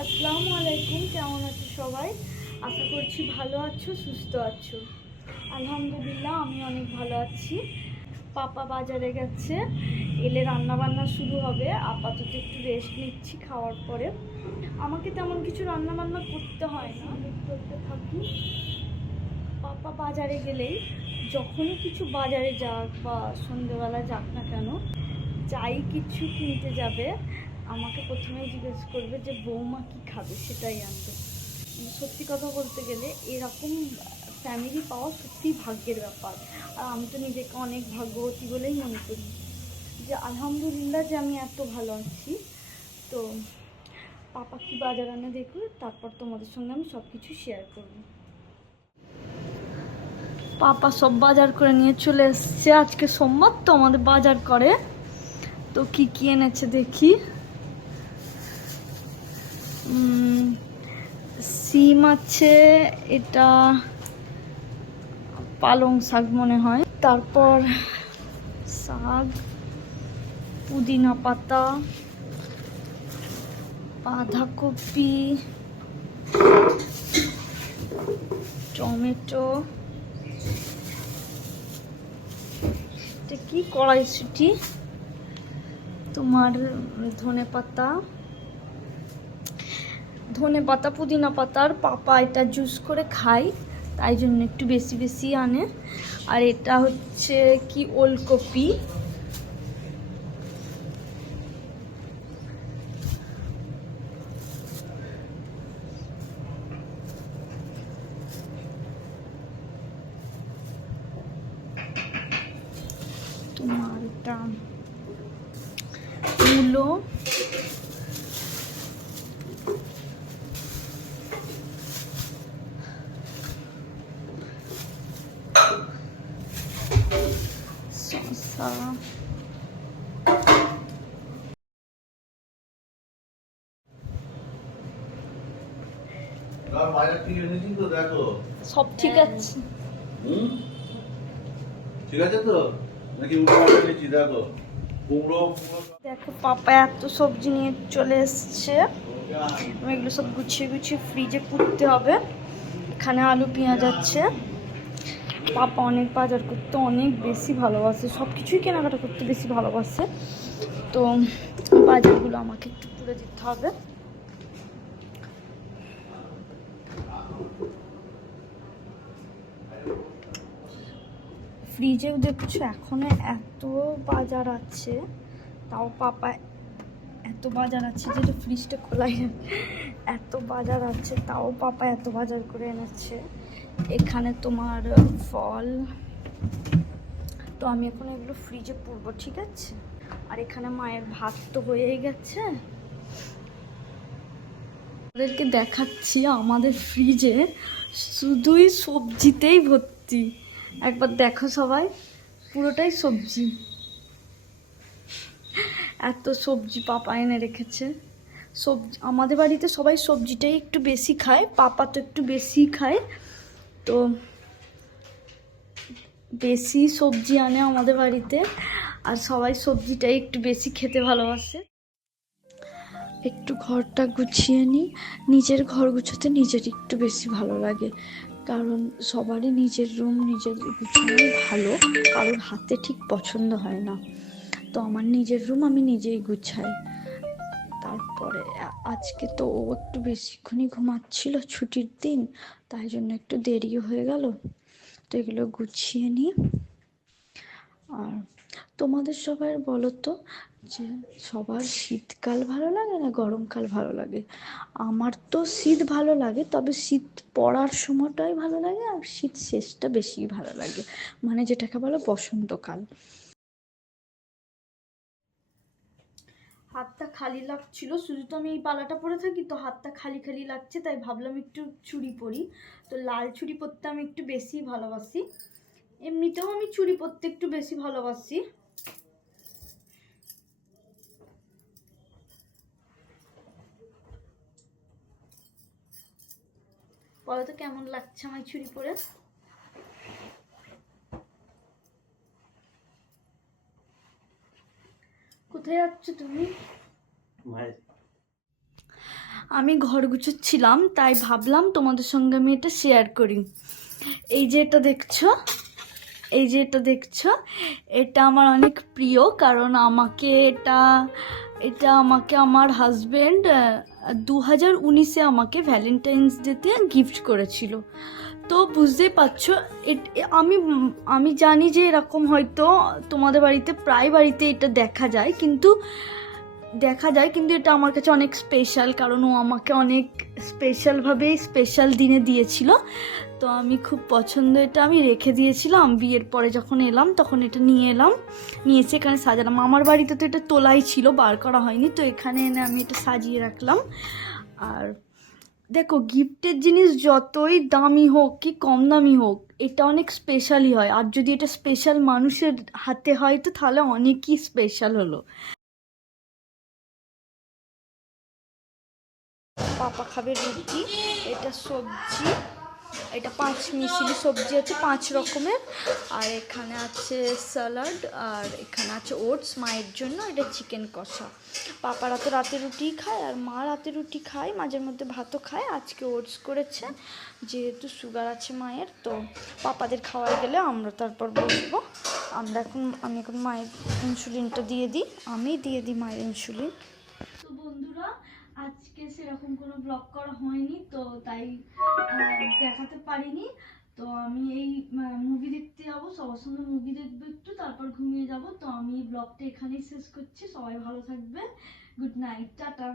আসসালামু আলাইকুম, কেমন আছো সবাই? আশা করছি ভালো আছো, সুস্থ আছো। আলহামদুলিল্লাহ আমি অনেক ভালো আছি। পাপা বাজারে গেছে, এলে রান্না বান্না শুরু হবে। আপাতত একটু রেস্ট নিচ্ছি খাওয়ার পরে। আমাকে তেমন কিছু রান্না বান্না করতে হয় না, দেখতে থাকি। পাপা বাজারে গেলেই, যখনই কিছু বাজারে যাক বা সন্ধ্যেবেলা যাক না কেন, যাই কিছু কিনতে যাবে আমাকে প্রথমেই জিজ্ঞেস করবে যে বৌমা কি খাবে, সেটাই আনবে। সত্যি কথা বলতে গেলে এরকম ফ্যামিলি পাওয়া সত্যিই ভাগ্যের ব্যাপার। আর আমি তো নিজেকে অনেক ভাগ্যবতী বলেই মনে করি, যে আলহামদুলিল্লাহ যে আমি এত ভালো আছি। তো পাপা কি বাজার আনে দেখো, তারপর তোমাদের সঙ্গে আমি সব কিছু শেয়ার করব। পাপা সব বাজার করে নিয়ে চলে এসছে। আজকে সোমবার তো আমাদের বাজার করে। তো কি কি এনেছে দেখি। সিম আছে, এটা পালং শাক মনে হয়। তারপর শাক, পুদিনা পাতা, বাঁধাকপি, টমেটো, এটা কি কড়াইশুঁটি, তোমার ধনে পাতা, পুদিনা পাতার পাপা এটা জুস করে খাই, তাই জন্য একটু বেশি বেশি আনে। আর এটা হচ্ছে কি ওলকপি, তোমার এটা মূলো, শসা, সব ঠিক আছে। ঠিক আছে তো নাকি দেখো দেখো পাপা এত সবজি নিয়ে চলে এসছে। আমি এগুলো সব গুছিয়ে গুছিয়ে ফ্রিজে পুড়তে হবে। এখানে আলু পেঁয়াজ আছে। পাপা অনেক বাজার করতে অনেক বেশি ভালোবাসে, সব কিছুই কেনাকাটা করতে বেশি ভালোবাসে। তো বাজারগুলো আমাকে একটু তুলে দিতে হবে। ফ্রিজেও দেখছো এখনো এত বাজার আছে, তাও পাপা এত বাজার আছে যেটা ফ্রিজটা খোলাই না, এত বাজার আছে তাও পাপা এত বাজার করে এনেছে। এখানে তোমার ফল, তো আমি এখন এগুলো ফ্রিজে পুরবো, ঠিক আছে। আর এখানে মায়ের ভাত তো হয়েই গেছে। ওদেরকে দেখাচ্ছি আমাদের ফ্রিজে শুধুই সবজিতেই ভর্তি। একবার দেখো সবাই, পুরোটাই সবজি। এত সবজি পাপা এনে রেখেছে। সবজি আমাদের বাড়িতে সবাই সবজিটাই একটু বেশি খায়, পাপা তো একটু বেশি খায়। তো বেশি সবজি আনে আমাদের বাড়িতে, আর সবাই সবজিটাই একটু বেশি খেতে ভালোবাসে। একটু ঘরটা গুছিয়ে নিই। নিজের ঘর গুছোতে নিজের একটু বেশি ভালো লাগে, কারণ সবারই নিজের রুম নিজের গুছানোই ভালো, কারোর হাতে ঠিক পছন্দ হয় না। তো আমার নিজের রুম আমি নিজেই গুছাই। তারপরে আজকে তো ও একটু বেশিক্ষণই ঘুমাচ্ছিল, ছুটির দিন, তাই জন্য একটু দেরিও হয়ে গেল। তো এগুলো গুছিয়ে নিই। আর তোমাদের সবার বলো তো, যে সবার শীতকাল ভালো লাগে না গরমকাল ভালো লাগে? আমার তো শীত ভালো লাগে, তবে শীত পড়ার সময়টাই ভালো লাগে, আর শীত শেষটা বেশি ভালো লাগে, মানে যেটাকে বলো বসন্তকাল। হাতটা খালি লাগছিল, শুধু তো আমি এই পালাটা পরে থাকি, তো হাতটা খালি খালি লাগছে, তাই ভাবলাম একটু চুড়ি পরি। তো লাল চুড়ি পরতে আমি একটু বেশি ভালোবাসি, এমনিতেও আমি চুড়ি পরতে একটু বেশি ভালোবাসি। বলো তো কেমন লাগছে আমার চুড়ি পরে? কোথায় যাচ্ছ তুমি? আমি ঘর গুছোচ্ছিলাম, তাই ভাবলাম তোমাদের সঙ্গে আমি এটা শেয়ার করি। এই যে এটা দেখছো, এই যে এটা দেখছো, এটা আমার অনেক প্রিয়, কারণ আমাকে এটা এটা আমাকে আমার হাজব্যান্ড 2019-এ আমাকে ভ্যালেন্টাইন্স ডেতে গিফট করেছিল। তো বুঝতেই পারছো, আমি আমি জানি যে এরকম হয়তো তোমাদের বাড়িতে প্রায় বাড়িতে এটা দেখা যায়, কিন্তু এটা আমার কাছে অনেক স্পেশাল, কারণ ও আমাকে অনেক স্পেশাল দিনে দিয়েছিল। তো আমি খুব পছন্দ, এটা আমি রেখে দিয়েছিলাম, বিয়ের পরে যখন এলাম তখন এটা নিয়ে এসে এখানে সাজালাম। আমার বাড়িতে তো এটা তোলাই ছিল, বার করা হয়নি, তো এখানে এনে আমি এটা সাজিয়ে রাখলাম। আর দেখো, গিফটের জিনিস যতই দামি হোক কি কম দামি হোক, এটা অনেক স্পেশালই হয়, আর যদি এটা স্পেশাল মানুষের হাতে হয় তো তাহলে অনেকই স্পেশাল হলো। পাপা খাবে রুটি, এটা সবজি, এটা 5 মিশালি সবজি আছে 5 রকমের, আর এখানে আছে স্যালাড, আর এখানে আছে ওটস মায়ের জন্য, এটা চিকেন কষা। পাপারা তো রাতে রুটি খায়, আর মা রাতে রুটি খায়, মাঝের মধ্যে ভাতও খায়। আজকে ওটস করেছে, যেহেতু সুগার আছে মায়ের, তো পাপাদের খাওয়াই গেলে আমরা তারপর বসবো। আমি এখন মায়ের ইনসুলিনটা দিয়ে দিই মায়ের ইনসুলিন। তো বন্ধুরা, আজকে সেরকম কোনো ব্লগ করা হয়নি, তো তাই দেখাতে পারিনি। তো আমি এই মুভি দেখতে যাবো, সবার সঙ্গে মুভি দেখবো একটু, তারপর ঘুমিয়ে যাব। তো আমি ব্লগটা এখানেই শেষ করছি। সবাই ভালো থাকবে, গুড নাইট, টাটা।